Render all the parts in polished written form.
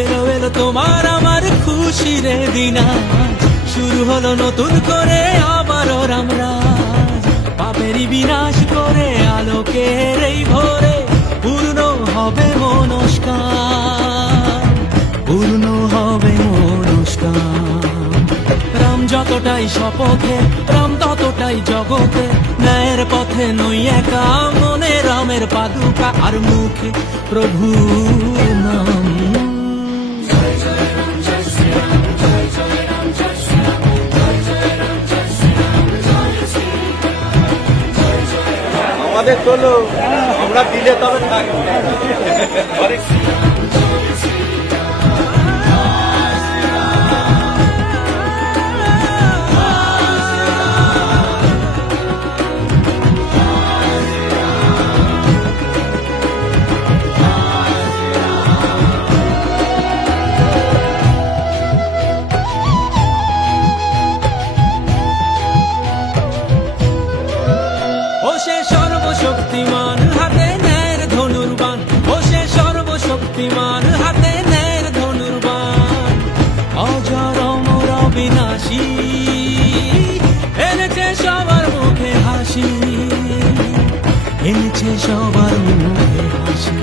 এলো এলো তোমার আমার খুশির দিন, শুরু হলো নতুন করে আবারও রামরাজ। পাপেরই বিনাশ করে আলোকের এই ভোরে পূর্ণ হবে মনস্কার, পূর্ণ হবে মনস্কার। রাম যতটাই শপথে, রাম ততটাই জগতে, ন্যায়ের পথে নই একা, মনে রামের পাদুকা আর মুখে প্রভুর নাম। আমাদের চলো, আমরা দিলে তবে থাকবো। ও সে সর্বশক্তিমান হাতে ন্যায়ের ধনুর্বাণ, ও সে সর্বশক্তিমান হাতে ন্যায়ের ধনুর্বাণ। অজর অমর অবিনাশী, এনেছে সবার মুখে হাসি, এনেছে সবার মুখে হাসি।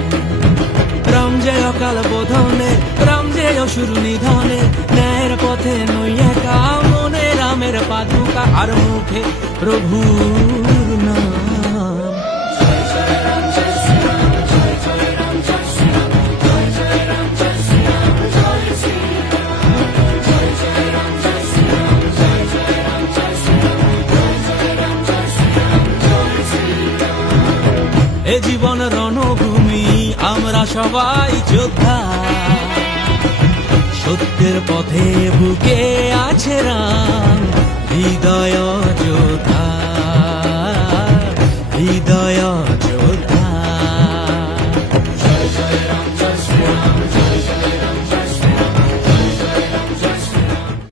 রাম যে অকাল বোধনে, রাম যে অসুর নিধনে, ন্যায়ের পথে নই একা, মনে রামের পাদুকা আর মুখে প্রভুর নাম। এ জীবন রণভূমি, আমরা সবাই যোদ্ধা, সত্যের পথে বুকে আছে রাম, হৃদয় যোদ্ধা, হৃদয়